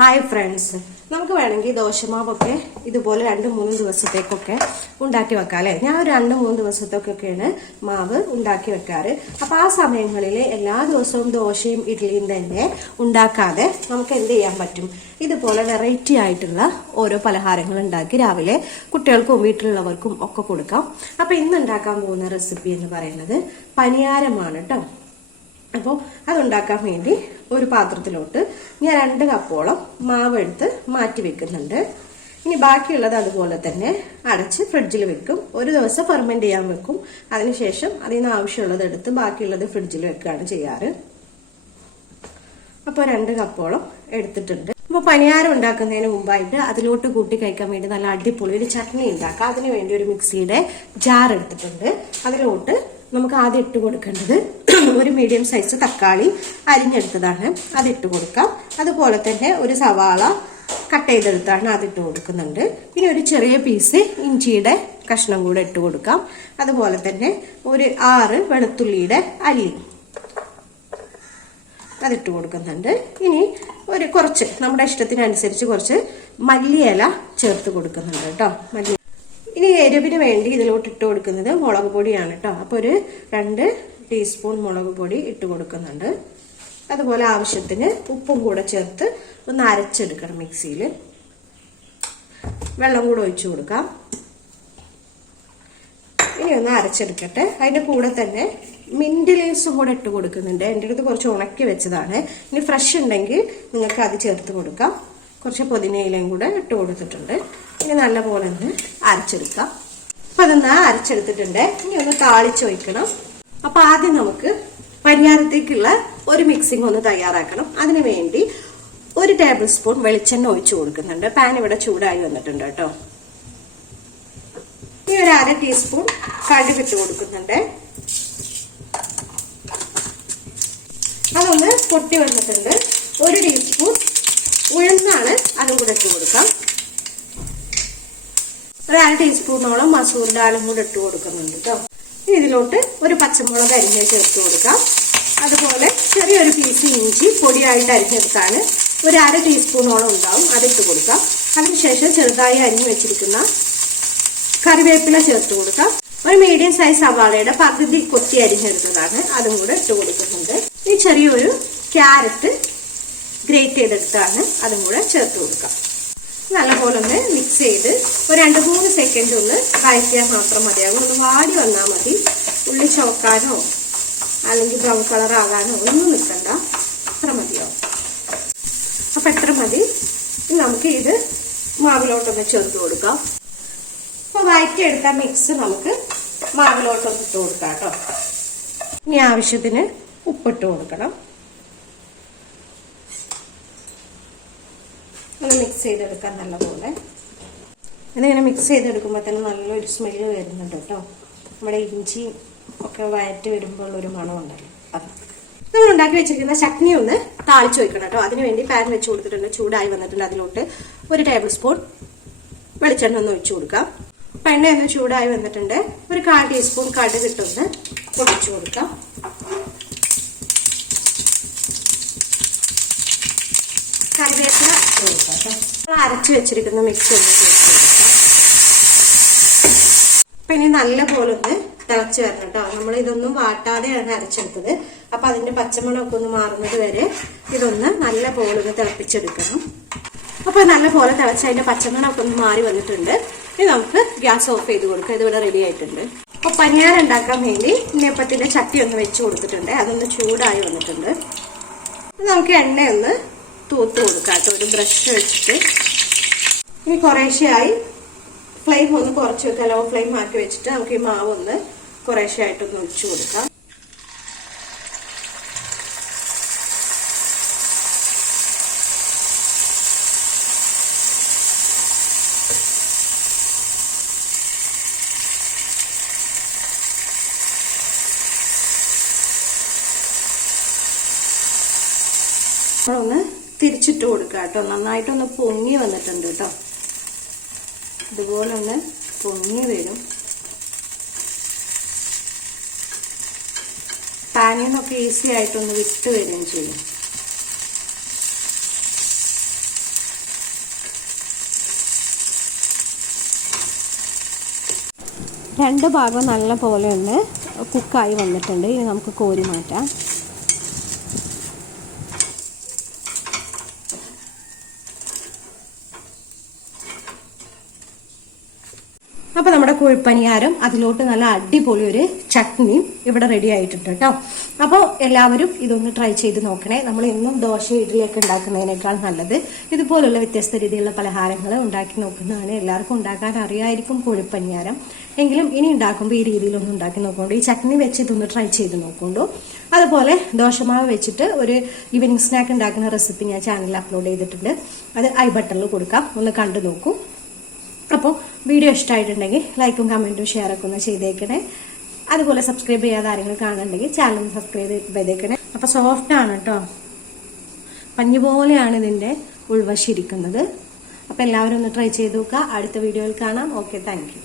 Hi friends, നമുക്ക് വേണമെങ്കിൽ ദോശമാവൊക്കെ ഇതുപോലെ 2-3 ദിവസത്തേക്കൊക്കെ ഉണ്ടാക്കി വെക്കാം അല്ലേ. ഞാൻ 2-3 ദിവസത്തേക്കൊക്കെയാണ് മാവ് ഉണ്ടാക്കി വെക്കാറ്. അപ്പൊ ആ സമയങ്ങളിൽ എല്ലാ ദിവസവും ദോശയും ഇഡ്ഡലിയും തന്നെ ഉണ്ടാക്കാതെ നമുക്ക് എന്ത് ചെയ്യാൻ പറ്റും, ഇതുപോലെ വെറൈറ്റി ആയിട്ടുള്ള ഓരോ പലഹാരങ്ങൾ ഉണ്ടാക്കി രാവിലെ കുട്ടികൾക്കും വീട്ടിലുള്ളവർക്കും ഒക്കെ കൊടുക്കാം. അപ്പൊ ഇന്ന് ഉണ്ടാക്കാൻ പോകുന്ന റെസിപ്പി എന്ന് പറയുന്നത് പനിയാരമാണ് കേട്ടോ. അപ്പോൾ അതുണ്ടാക്കാൻ വേണ്ടി ഒരു പാത്രത്തിലോട്ട് ഞാൻ 2 കപ്പോളം മാവ് എടുത്ത് മാറ്റി വെക്കുന്നുണ്ട്. ഇനി ബാക്കിയുള്ളത് അതുപോലെ തന്നെ അടച്ച് ഫ്രിഡ്ജിൽ വെക്കും. ഒരു ദിവസം ഫെർമെന്റ് ചെയ്യാൻ വെക്കും. അതിനുശേഷം അതിന് ആവശ്യമുള്ളത് എടുത്ത് ബാക്കിയുള്ളത് ഫ്രിഡ്ജിൽ വെക്കുകയാണ് ചെയ്യാറ്. അപ്പോൾ 2 കപ്പോളം എടുത്തിട്ടുണ്ട്. അപ്പോൾ പനിയാരം ഉണ്ടാക്കുന്നതിന് മുമ്പായിട്ട് അതിലോട്ട് കൂട്ടി കഴിക്കാൻ വേണ്ടി നല്ല അടിപൊളി ഒരു ചട്നി ഉണ്ടാക്കാം. അതിനു വേണ്ടി ഒരു മിക്സിയുടെ ജാർ എടുത്തിട്ടുണ്ട്. അതിലോട്ട് നമുക്ക് ആദ്യം ഇട്ട് കൊടുക്കേണ്ടത് ഒരു മീഡിയം സൈസ് തക്കാളി അരിഞ്ഞെടുത്തതാണ്, അതിട്ട് കൊടുക്കാം. അതുപോലെ തന്നെ ഒരു സവാള കട്ട് ചെയ്തെടുത്താണ്, അതിട്ട് കൊടുക്കുന്നുണ്ട്. ഇനി ഒരു ചെറിയ പീസ് ഇഞ്ചിയുടെ കഷ്ണം കൂടെ ഇട്ട് കൊടുക്കാം. അതുപോലെ തന്നെ ഒരു 6 വെളുത്തുള്ളിയുടെ അല്ലി അതിട്ട് കൊടുക്കുന്നുണ്ട്. ഇനി കുറച്ച് നമ്മുടെ ഇഷ്ടത്തിനനുസരിച്ച് കുറച്ച് മല്ലിയില ചേർത്ത് കൊടുക്കുന്നുണ്ട് കേട്ടോ. ഇനി എരിവിന് വേണ്ടി ഇതിലോട്ട് ഇട്ട് കൊടുക്കുന്നത് മുളക് പൊടിയാണ് കേട്ടോ. അപ്പോൾ ഒരു 2 ടീസ്പൂൺ മുളക് പൊടി ഇട്ട് കൊടുക്കുന്നുണ്ട്. അതുപോലെ ആവശ്യത്തിന് ഉപ്പും കൂടെ ചേർത്ത് ഒന്ന് അരച്ചെടുക്കണം. മിക്സിയിൽ വെള്ളം കൂടെ ഒഴിച്ചു കൊടുക്കാം. ഇനി ഒന്ന് അരച്ചെടുക്കട്ടെ. അതിന്റെ കൂടെ തന്നെ മിന്റ് ലീവ്സും കൂടെ ഇട്ട് കൊടുക്കുന്നുണ്ട്. എൻ്റെ അടുത്ത് കുറച്ച് ഉണക്കി വെച്ചതാണ്. ഇനി ഫ്രഷ് ഉണ്ടെങ്കിൽ നിങ്ങൾക്ക് അത് ചേർത്ത് കൊടുക്കാം. കുറച്ച് പുതിനയിലയും കൂടെ ഇട്ട് കൊടുത്തിട്ടുണ്ട്. ഇനി നല്ലപോലെ ഒന്ന് അരച്ചെടുക്കാം. അപ്പൊ അതൊന്ന് അരച്ചെടുത്തിട്ടുണ്ട്. ഇനി ഒന്ന് താളിച്ച് വയ്ക്കണം. അപ്പൊ ആദ്യം നമുക്ക് പനിയാരത്തേക്കുള്ള ഒരു മിക്സിംഗ് ഒന്ന് തയ്യാറാക്കണം. അതിനു വേണ്ടി 1 ടേബിൾ സ്പൂൺ വെളിച്ചെണ്ണ ഒഴിച്ചു കൊടുക്കുന്നുണ്ട്. പാൻ ഇവിടെ ചൂടായി വന്നിട്ടുണ്ട് കേട്ടോ. ഇനി ഒരു 1/2 ടീസ്പൂൺ കടുക് ഇട്ട് കൊടുക്കുന്നുണ്ട്. അതൊന്ന് പൊട്ടി വന്നിട്ടുണ്ട്. 1 ടീസ്പൂൺ ഉഴുന്നാണ്, അതും കൂടെ ഇട്ട് കൊടുക്കാം. ഒരു 1/2 ടീസ്പൂണോളം മസൂർ ദാലും കൂടെ ഇട്ട് കൊടുക്കുന്നുണ്ട് കേട്ടോ. ഇതിലോട്ട് ഒരു പച്ചമുളക് അരിഞ്ഞ് ചേർത്ത് കൊടുക്കാം. അതുപോലെ ചെറിയൊരു പീസ് ഇഞ്ചി പൊടിയായിട്ട് അരിഞ്ഞെടുത്താണ്, ഒരു 1/2 ടീസ്പൂണോളം ഉണ്ടാവും, അതിട്ട് കൊടുക്കാം. അതിനുശേഷം ചെറുതായി അരിഞ്ഞു വെച്ചിരിക്കുന്ന കറിവേപ്പില ചേർത്ത് കൊടുക്കാം. ഒരു മീഡിയം സൈസ് സവാളയുടെ പകുതി കൊത്തി അരിഞ്ഞെടുത്തതാണ്, അതും കൂടെ ഇട്ട് കൊടുക്കുന്നുണ്ട്. ഈ ചെറിയൊരു ക്യാരറ്റ് ഗ്രേറ്റ് ചെയ്തെടുത്താണ്, അതും കൂടെ ചേർത്ത് കൊടുക്കാം. നല്ലപോലെ ഒന്ന് മിക്സ് ചെയ്ത് ഒരു 2-3 സെക്കൻഡ് ഒന്ന് വഴറ്റിയാൽ മാത്രം മതിയാകും. ഒന്ന് വാടി വന്നാൽ മതി. ഉള്ളി ചോക്കാനോ അല്ലെങ്കിൽ ബ്രൗൺ കളർ ആകാനോ ഒന്നും നിൽക്കണ്ട, അത്ര മതിയാവും. അപ്പൊ എത്ര മതി. നമുക്ക് ഇത് മാവിലോട്ടൊന്ന് ചേർത്ത് കൊടുക്കാം. അപ്പൊ വഴറ്റിയെടുത്ത മിക്സ് നമുക്ക് മാവിലോട്ടൊന്ന് ഇട്ട് കൊടുക്കാം കേട്ടോ. ഇനി ആവശ്യത്തിന് ഉപ്പിട്ട് കൊടുക്കണം. ഒന്ന് മിക്സ് ചെയ്തെടുക്കാം നല്ലപോലെ. ഇതിങ്ങനെ മിക്സ് ചെയ്തെടുക്കുമ്പോൾ തന്നെ നല്ലൊരു സ്മെല്ല് വരുന്നുണ്ട് കേട്ടോ. നമ്മുടെ ഇഞ്ചി ഒക്കെ വഴറ്റി വരുമ്പോൾ ഒരു മണമുണ്ടല്ലോ. അത് നമ്മൾ ഉണ്ടാക്കി വെച്ചിരിക്കുന്ന ചട്നി ഒന്ന് താളിച്ച് വയ്ക്കണം കേട്ടോ. അതിനുവേണ്ടി പാൻ വെച്ച് കൊടുത്തിട്ടുണ്ട്, ചൂടായി വന്നിട്ടുണ്ട്. അതിലോട്ട് 1 ടേബിൾ സ്പൂൺ വെളിച്ചെണ്ണ ഒന്ന് ഒഴിച്ചു കൊടുക്കാം. അപ്പം എണ്ണ ഒന്ന് ചൂടായി വന്നിട്ടുണ്ട്. ഒരു 1/4 ടീസ്പൂൺ കടുക് ഇട്ടൊന്ന് പൊടിച്ചു കൊടുക്കാം. കറിവേപ്പില അരച്ചു വെച്ചിരിക്കുന്ന മിക്സ് ഒന്ന് ചേർത്ത് കൊടുക്കാം. അപ്പൊ ഇനി നല്ല പോലെ ഒന്ന് തിളച്ച് വരണം കേട്ടോ. നമ്മൾ ഇതൊന്നും വാട്ടാതെയാണ് അരച്ചെടുത്തത്. അപ്പൊ അതിന്റെ പച്ചമണമൊക്കെ ഒന്ന് മാറുന്നത് വരെ ഇതൊന്ന് നല്ല പോലെ ഒന്ന് തിളപ്പിച്ചെടുക്കണം. അപ്പൊ നല്ല പോലെ തിളച്ച് അതിന്റെ പച്ചമണമൊക്കെ ഒന്ന് മാറി വന്നിട്ടുണ്ട്. ഇനി നമുക്ക് ഗ്യാസ് ഓഫ് ചെയ്ത് കൊടുക്കാം. ഇതിവിടെ റെഡി ആയിട്ടുണ്ട്. അപ്പൊ പനിയാരം ഉണ്ടാക്കാൻ വേണ്ടി നെപ്പത്തിന്റെ ചട്ടി ഒന്ന് വെച്ച് കൊടുത്തിട്ടുണ്ട്. അതൊന്ന് ചൂടായി വന്നിട്ടുണ്ട്. നമുക്ക് എണ്ണയൊന്ന് തൂത്ത് കൊടുക്കാം കേട്ടോ, ഒരു ബ്രഷ് വെച്ചിട്ട്. ഇനി കുറേശ്ശെയായി ഫ്ലെയിം ഒന്ന് കുറച്ച് വെക്കാം, ലോ ഫ്ലെയിം ആക്കി വെച്ചിട്ട് നമുക്ക് ഈ മാവ് ഒന്ന് കുറേശ്ശെയായിട്ടൊന്ന് ഒഴിച്ചു കൊടുക്കാം. ഒന്ന് തിരിച്ചിട്ട് കൊടുക്കുക കേട്ടോ. നന്നായിട്ടൊന്ന് പൊങ്ങി വന്നിട്ടുണ്ട് കേട്ടോ. ഇതുപോലെ ഒന്ന് പൊങ്ങി വരും. പാനിൽ നിന്നൊക്കെ ഈസി ആയിട്ടൊന്ന് വിട്ട് വരികയും ചെയ്യും. രണ്ട് ഭാഗം നല്ല പോലെ ഒന്ന് കുക്കായി വന്നിട്ടുണ്ട്. ഇനി നമുക്ക് കോരി മാറ്റാം. അപ്പോൾ നമ്മുടെ കുഴിപ്പണിയാരം അതിലോട്ട് നല്ല അടിപൊളി ഒരു ചട്നിയും ഇവിടെ റെഡി ആയിട്ടുണ്ട് കേട്ടോ. അപ്പോൾ എല്ലാവരും ഇതൊന്ന് ട്രൈ ചെയ്ത് നോക്കണേ. നമ്മൾ എന്നും ദോശ ഇഡ്ഡലിയൊക്കെ ഉണ്ടാക്കുന്നതിനേക്കാൾ നല്ലത് ഇതുപോലുള്ള വ്യത്യസ്ത രീതിയിലുള്ള പലഹാരങ്ങൾ ഉണ്ടാക്കി നോക്കുന്നതാണ്. എല്ലാവർക്കും ഉണ്ടാക്കാൻ അറിയായിരിക്കും കുഴിപ്പണിയാരം. എങ്കിലും ഇനി ഉണ്ടാക്കുമ്പോൾ ഈ രീതിയിലൊന്നും ഉണ്ടാക്കി നോക്കുന്നുണ്ട്. ഈ ചട്നി വെച്ച് ഇതൊന്ന് ട്രൈ ചെയ്ത് നോക്കുന്നുണ്ടോ. അതുപോലെ ദോശമാവ് വെച്ചിട്ട് ഒരു ഈവനിങ് സ്നാക്ക് ഉണ്ടാക്കുന്ന റെസിപ്പി ഞാൻ ചാനലിൽ അപ്ലോഡ് ചെയ്തിട്ടുണ്ട്. അത് ഐ ബട്ടണിൽ കൊടുക്കാം, ഒന്ന് കണ്ടു നോക്കൂ. അപ്പോൾ വീഡിയോ ഇഷ്ടമായിട്ടുണ്ടെങ്കിൽ ലൈക്കും കമൻറ്റും ഷെയറൊക്കെ ഒന്ന് ചെയ്തേക്കണേ. അതുപോലെ സബ്സ്ക്രൈബ് ചെയ്യാതെ ആരെങ്കിലും കാണുന്നുണ്ടെങ്കിൽ ചാനൽ സബ്സ്ക്രൈബ് ചെയ്തേക്കണേ. അപ്പോൾ സോഫ്റ്റ് ആണ് കേട്ടോ, പഞ്ഞി പോലെയാണ് ഇതിൻ്റെ ഉൾവശം ഇരിക്കുന്നത്. അപ്പോൾ എല്ലാവരും ഒന്ന് ട്രൈ ചെയ്ത് നോക്കുക. അടുത്ത വീഡിയോയിൽ കാണാം. Okay, thank you.